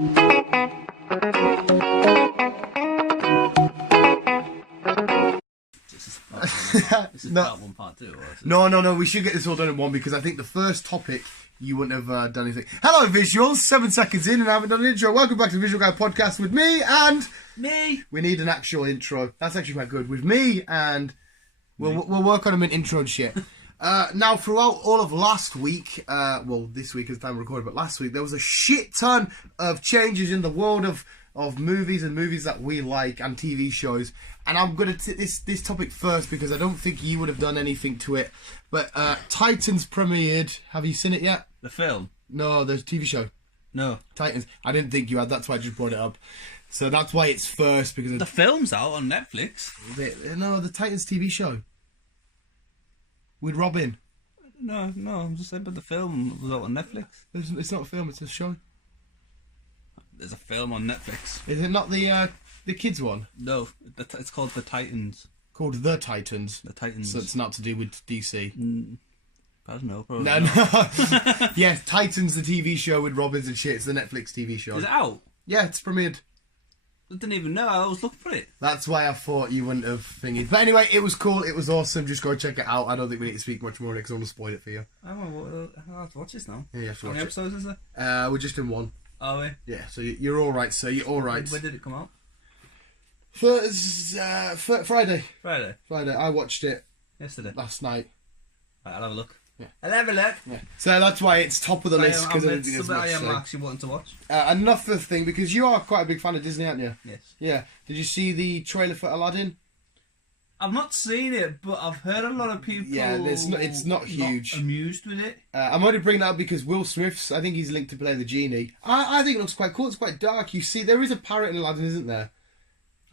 This is part one, part two. No. We should get this all done in one because I think the first topic you wouldn't have done anything. Hello, visuals. 7 seconds in and I haven't done an intro. Welcome back to the Visual Guy Podcast with me and me. We need an actual intro. That's actually quite good. With me and we'll work on them in intro and shit. Now, throughout all of last week, this week is the time we recorded, but last week there was a shit ton of changes in the world of movies and movies that we like and TV shows. And I'm going to this topic first because I don't think you would have done anything to it. But Titans premiered. Have you seen it yet? The film? No, the TV show. No. Titans. I didn't think you had. That's why I just brought it up. So that's why it's first because the film's out on Netflix. The Titans TV show with Robin. No. I'm just saying, but the film was out on Netflix. It's not a film. It's a show. There's a film on Netflix. Is it not the kids one? No, it's called The Titans. Called The Titans. The Titans. So it's not to do with DC. I don't know. Probably No. Yeah, Titans, the TV show with Robins and shit. It's the Netflix TV show. Is it out? Yeah, it's premiered. I didn't even know. I was looking for it. That's why I thought you wouldn't have thingied. But anyway, it was cool. It was awesome. Just go check it out. I don't think we need to speak much more on it because I want to spoil it for you. I'll have to watch this now. Yeah, you have to How watch many episodes is there? We're just in one. Are we? Yeah, so you're all right. So you're all right. When did it come out? Friday. Friday. I watched it yesterday. Last night. Right, I'll have a look. Yeah. I'll have a look. Yeah. So that's why it's top of the list because I am actually wanting to watch. Another thing, because you are quite a big fan of Disney, aren't you? Yes. Yeah. Did you see the trailer for Aladdin? I've not seen it, but I've heard a lot of people. Yeah, it's not huge. Not amused with it. I'm only bringing that up because Will Smith's. I think he's linked to play the genie. I think it looks quite cool. It's quite dark. You see, there is a parrot in Aladdin, isn't there?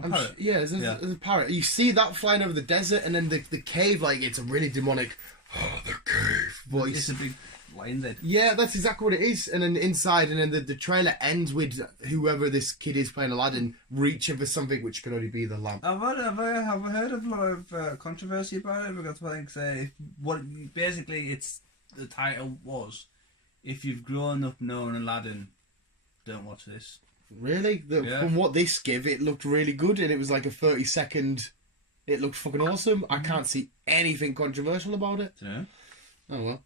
Parrot? Yeah, there's a parrot. You see that flying over the desert, and then the cave, like it's a really demonic. Oh, the cave voice. It's a big lion's head. Yeah, that's exactly what it is. And then inside, and then the trailer ends with whoever this kid is playing Aladdin reaching for something which can only be the lamp. I've heard of a lot of controversy about it because I think it's the title was, if you've grown up knowing Aladdin, don't watch this. Really? From what this give, it looked really good, and it was like a 30-second. It looked fucking awesome. I can't see anything controversial about it. Yeah. Oh well.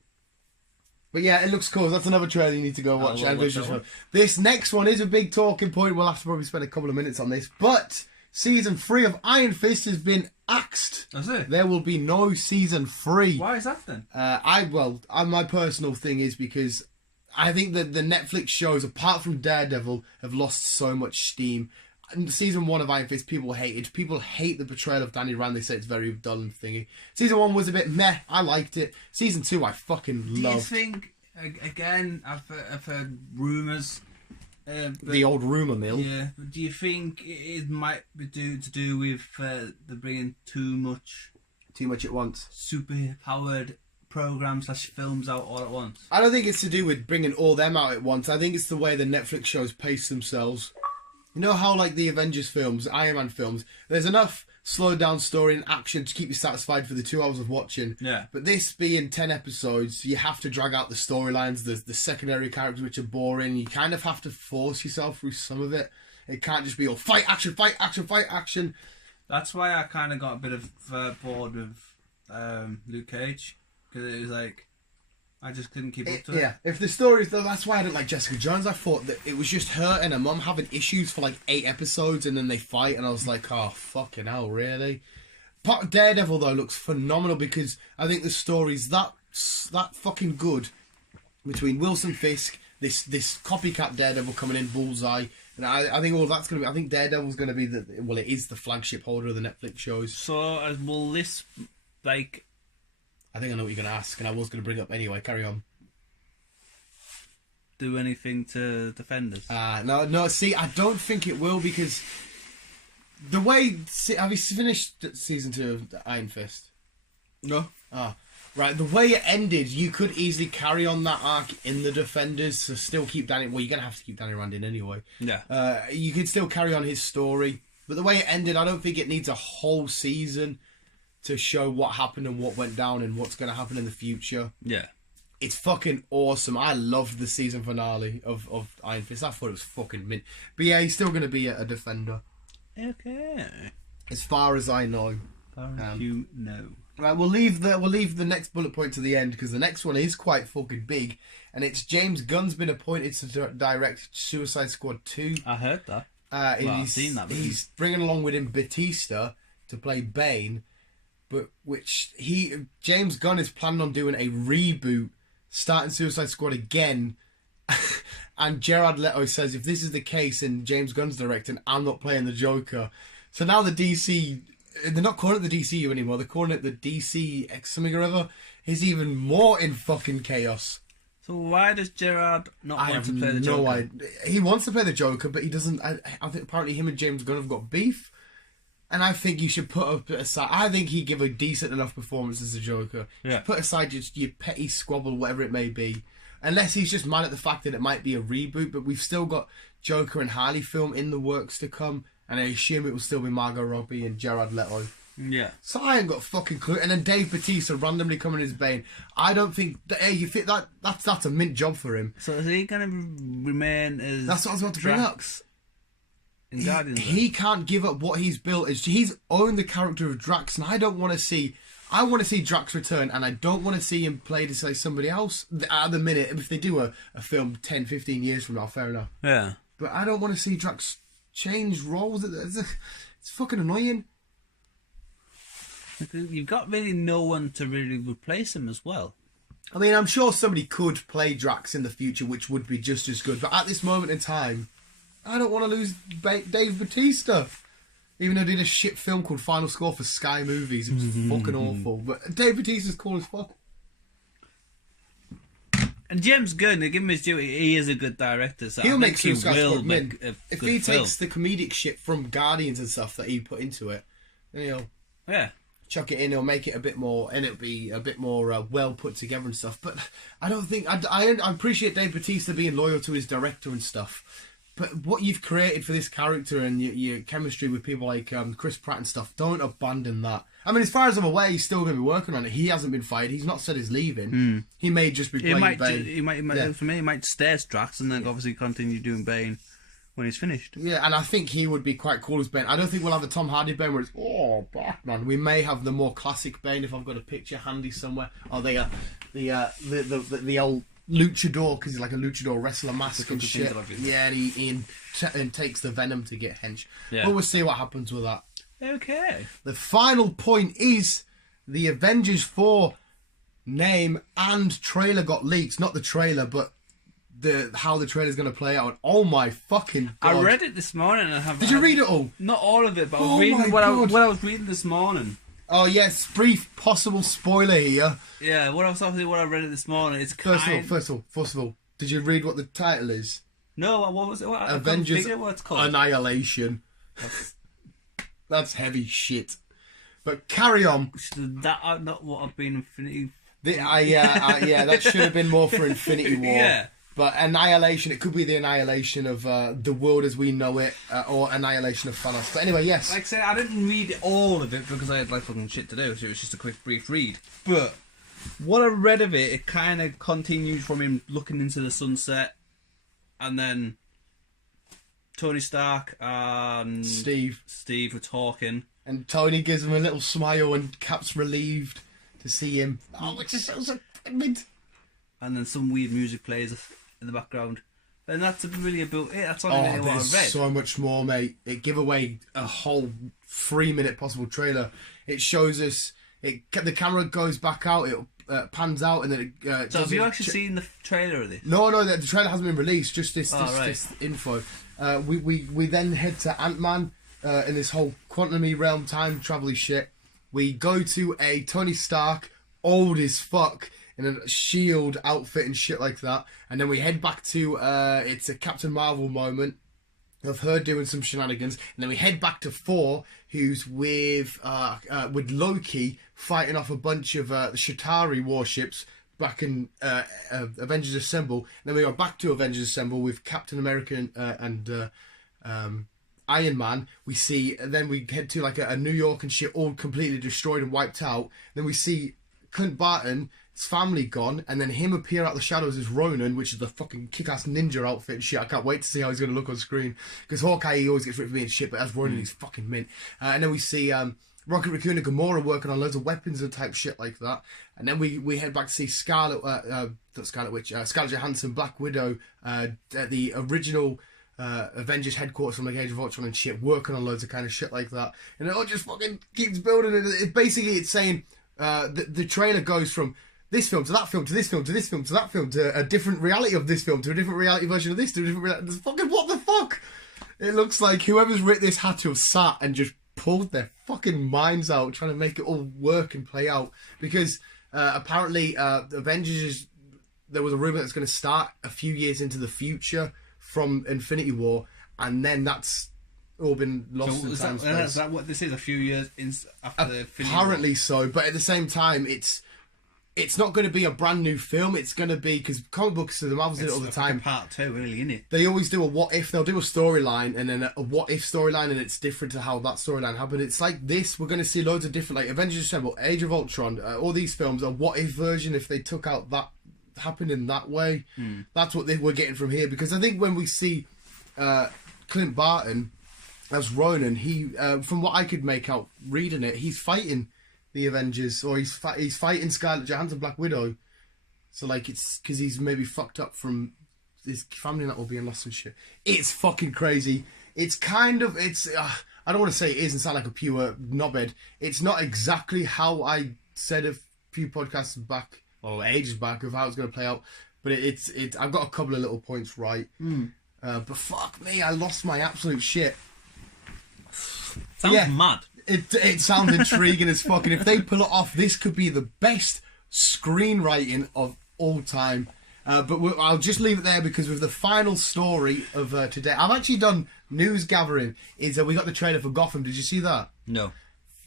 But yeah, it looks cool. That's another trailer you need to go watch. This next one is a big talking point. We'll have to probably spend a couple of minutes on this. But season 3 of Iron Fist has been axed. That's it. There will be no season 3. Why is that then? My personal thing is because I think that the Netflix shows, apart from Daredevil, have lost so much steam. And season 1 of Iron Fist, people hated. People hate the portrayal of Danny Rand. They say it's very dull and thingy. Season 1 was a bit meh. I liked it. Season 2, I fucking loved. Do you think, again, I've heard rumours. The old rumour mill. Yeah. Do you think it might be to do with the bringing too much at once? Super-powered programs/films out all at once? I don't think it's to do with bringing all them out at once. I think it's the way the Netflix shows pace themselves. You know how, like, the Avengers films, Iron Man films, there's enough slowed down story and action to keep you satisfied for the 2 hours of watching. Yeah. But this being 10 episodes, you have to drag out the storylines, the secondary characters which are boring. You kind of have to force yourself through some of it. It can't just be all fight, action, fight, action, fight, action. That's why I kind of got a bit of bored with Luke Cage. Because it was like, I just couldn't keep up to it. Yeah, if the stories, though, that's why I didn't like Jessica Jones. I thought that it was just her and her mum having issues for like 8 episodes and then they fight, and I was like, oh, fucking hell, really? Daredevil, though, looks phenomenal because I think the story's that fucking good between Wilson Fisk, this copycat Daredevil coming in, Bullseye, and I think all that's going to be, I think Daredevil's going to be it is the flagship holder of the Netflix shows. So, will this, like... I think I know what you're going to ask, and I was going to bring it up anyway. Carry on. Do anything to Defenders? No. See, I don't think it will because the way. Have you finished season 2 of Iron Fist? No. Right. The way it ended, you could easily carry on that arc in the Defenders to still keep Danny. Well, you're going to have to keep Danny Rand in anyway. Yeah. You could still carry on his story, but the way it ended, I don't think it needs a whole season to show what happened and what went down and what's going to happen in the future. Yeah. It's fucking awesome. I loved the season finale of Iron Fist. I thought it was fucking mint. But yeah, he's still going to be a defender. Okay. As far as I know. You know. Right, we'll leave the next bullet point to the end because the next one is quite fucking big, and it's James Gunn's been appointed to direct Suicide Squad 2. I heard that. I've seen that. He's bringing along with him Batista to play Bane, but James Gunn is planning on doing a reboot, starting Suicide Squad again. And Jared Leto says if this is the case and James Gunn's directing, I'm not playing the Joker. So now the DC. They're not calling it the DCU anymore. They're calling it the DC X something or other. He's even more in fucking chaos. So why does Gerard not want to play the Joker? No idea. He wants to play the Joker, but he doesn't. I think apparently him and James Gunn have got beef. And I think you should put up aside. I think he'd give a decent enough performance as the Joker. Yeah. Put aside your petty squabble, whatever it may be. Unless he's just mad at the fact that it might be a reboot, but we've still got Joker and Harley film in the works to come. And I assume it will still be Margot Robbie and Jared Leto. Yeah. So I ain't got a fucking clue. And then Dave Bautista randomly coming as Bane. I don't think you think that's a mint job for him. So is he going to remain as? That's what I was about to bring up. In Guardians. He can't give up what he's built. He's owned the character of Drax, and I don't want to see. I want to see Drax return, and I don't want to see him play to say somebody else at the minute. If they do a film 10, 15 years from now, fair enough. Yeah. But I don't want to see Drax change roles. It's fucking annoying. You've got really no one to really replace him as well. I mean, I'm sure somebody could play Drax in the future, which would be just as good. But at this moment in time, I don't want to lose Dave Bautista. Even though he did a shit film called Final Score for Sky Movies. It was fucking awful. But Dave Bautista's cool as fuck. And James Gunn, to give him his due, he is a good director. So He'll make he Suicide will Squad make mint. a If good he film. takes the comedic shit from Guardians and stuff that he put into it, then he'll chuck it in, he'll make it a bit more, and it'll be a bit more well put together and stuff. But I don't think I appreciate Dave Bautista being loyal to his director and stuff. But what you've created for this character and your chemistry with people like Chris Pratt and stuff, don't abandon that. I mean, as far as I'm aware, he's still going to be working on it. He hasn't been fired. He's not said he's leaving. He may just be playing Bane. He might for me, he might stay as Drax and then obviously continue doing Bane when he's finished. Yeah, and I think he would be quite cool as Bane. I don't think we'll have a Tom Hardy Bane where it's, oh, Batman. We may have the more classic Bane if I've got a picture handy somewhere. Or the old luchador, because he's like a luchador wrestler mask and shit. Yeah, and he takes the venom to get hench. Yeah. But we'll see what happens with that. Okay. The final point is the Avengers 4 name and trailer got leaked. Not the trailer, but how the trailer's going to play out. Oh my fucking God. I read it this morning. Did you read it all? Not all of it, but I was reading what I was reading this morning. Oh yes, brief possible spoiler here. Yeah, what I read it this morning. It's first of all, did you read what the title is? No, what was it? Avengers what it's called. Annihilation. That's heavy shit. But carry on. That not what I've been Infinity. Yeah, that should have been more for Infinity War. Yeah. But Annihilation, it could be the annihilation of the world as we know it, or annihilation of Thanos. But anyway, yes. Like I say, I didn't read all of it because I had like fucking shit to do, so it was just a quick, brief read. But what I read of it, it kind of continues from him looking into the sunset, and then Tony Stark and Steve were talking, and Tony gives him a little smile, and Cap's relieved to see him. Oh, which is so mint. And then some weird music plays in the background. And that's really about it. That's all what I read. There's so much more, mate. It give away a whole 3-minute possible trailer. It shows us... the camera goes back out, it pans out, and then it... so have you actually seen the trailer of this? No, the trailer hasn't been released, just this info. We then head to Ant-Man in this whole quantum realm time travel shit. We go to a Tony Stark, old as fuck, in a shield outfit and shit like that, and then we head back to it's a Captain Marvel moment of her doing some shenanigans, and then we head back to Thor, who's with Loki fighting off a bunch of the Shatari warships back in Avengers Assemble. And then we go back to Avengers Assemble with Captain America and Iron Man. Then we head to like a New York and shit, all completely destroyed and wiped out. Then we see Clint Barton his family gone, and then him appear out the shadows as Ronan, which is the fucking kick-ass ninja outfit and shit. I can't wait to see how he's going to look on screen. Because Hawkeye, he always gets ripped for being shit, but as Ronan, he's fucking mint. And then we see Rocket Raccoon and Gamora working on loads of weapons and type shit like that. And then we head back to see Scarlet Johansson, Black Widow, at the original Avengers headquarters from like Age of Ultron and shit, working on loads of kind of shit like that. And it all just fucking keeps building. Basically, it's saying the trailer goes from this film to that film to this film to this film to that film to a different reality of this film to a different reality version of this to a different reality. Fucking what the fuck? It looks like whoever's written this had to have sat and just pulled their fucking minds out trying to make it all work and play out. Because apparently Avengers there was a rumor that's going to start a few years into the future from Infinity War, and then that's all been lost in time space. Is that what this is? A few years after the Infinity War? Apparently so, but at the same time, it's not going to be a brand new film. It's going to be, because comic books, the Marvels did it all the time. Part 2, really, isn't it? They always do a what if. They'll do a storyline and then a what if storyline, and it's different to how that storyline happened. It's like this. We're going to see loads of different, like Avengers Assemble, Age of Ultron, all these films are what if version if they took out that happened in that way. That's what we're getting from here, because I think when we see Clint Barton as Ronan, he from what I could make out reading it, he's fighting the Avengers, or he's fighting Scarlett Johansson, Black Widow. So like it's because he's maybe fucked up from his family that will be lost and shit. It's fucking crazy. It's kind of I don't want to say it is and sound like a pure knobhead. It's not exactly how I said a few podcasts back or ages back of how it's going to play out, but it's I've got a couple of little points right. But fuck me, I lost my absolute shit. Sounds mad. It sounds intriguing as fuck, and if they pull it off, this could be the best screenwriting of all time. But I'll just leave it there, because with the final story of today, I've actually done news gathering. We got the trailer for Gotham. Did you see that? No.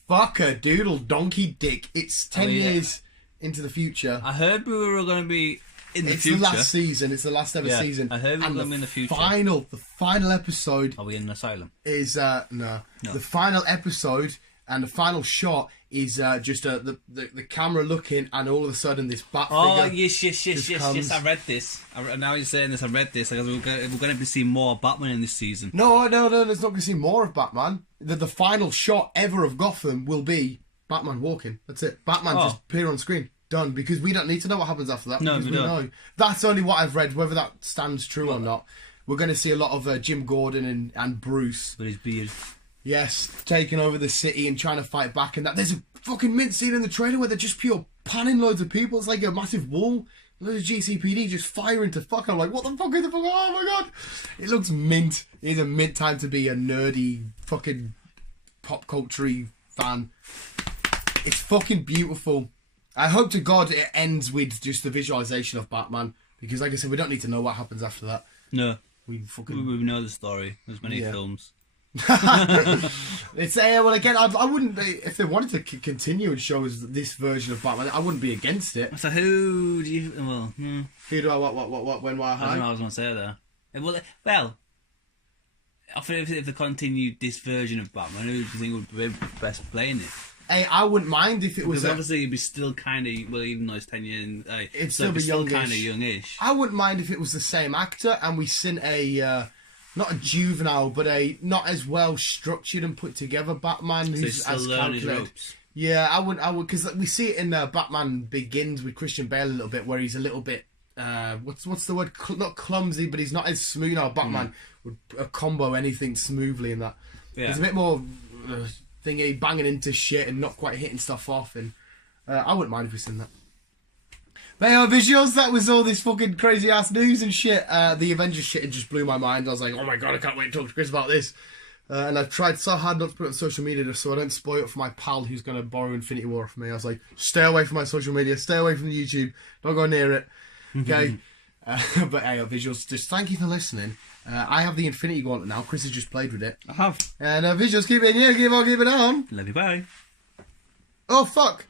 Fuck a doodle donkey dick. It's 10 years into the future. I heard we were going to be in the future. It's the last season. It's the last ever season. I heard we were going to be in the future. The final episode. Are we in an asylum? Is no. The final episode and the final shot is just the camera looking, and all of a sudden this bat figure. Oh yes! I read this. Now you're saying this. I read this. Because we're going to be seeing more Batman in this season. No. There's not going to see more of Batman. The final shot ever of Gotham will be Batman walking. That's it. Batman just appear on screen. Done, because we don't need to know what happens after that. No, because we don't. Know. That's only what I've read. Whether that stands true or not, we're going to see a lot of Jim Gordon and Bruce with his beard. Yes, taking over the city and trying to fight back. And that there's a fucking mint scene in the trailer where they're just pure panning loads of people. It's like a massive wall. Loads of GCPD just firing to fuck. I'm like, what the fuck is the fuck? Oh my god, it looks mint. It is a mint time to be a nerdy fucking pop culture fan. It's fucking beautiful. I hope to God it ends with just the visualization of Batman, because like I said, we don't need to know what happens after that. No. We know the story. There's many films. It's well again, I wouldn't be, if they wanted to continue and show us this version of Batman, I wouldn't be against it. So who do you... Who do I what when why I don't know what I was going to say there. Well, I think if they continued this version of Batman, who do you think would be best playing it? Hey, I wouldn't mind if it was... Because obviously it'd be still kind of... Well, even though it's 10 years... it'd still be youngish. Kind of youngish. I wouldn't mind if it was the same actor and we sent a... not a juvenile, but a not as well structured and put together Batman who's as calculated. Yeah, I would, because we see it in Batman Begins with Christian Bale a little bit, where he's a little bit, what's the word? Not clumsy, but he's not as smooth. Now Batman would combo anything smoothly in that. Yeah. He's a bit more thingy, banging into shit and not quite hitting stuff off, and I wouldn't mind if we seen that. But yeah, visuals, that was all this fucking crazy ass news and shit. The Avengers shit, it just blew my mind. I was like, oh my god, I can't wait to talk to Chris about this. And I've tried so hard not to put it on social media just so I don't spoil it for my pal who's going to borrow Infinity War from me. I was like, stay away from my social media, stay away from the YouTube, don't go near it. Okay? But hey, visuals, just thank you for listening. I have the Infinity Gauntlet now. Chris has just played with it. I have. And visuals, keep it in here, keep on keeping on. Love you, bye. Oh, fuck.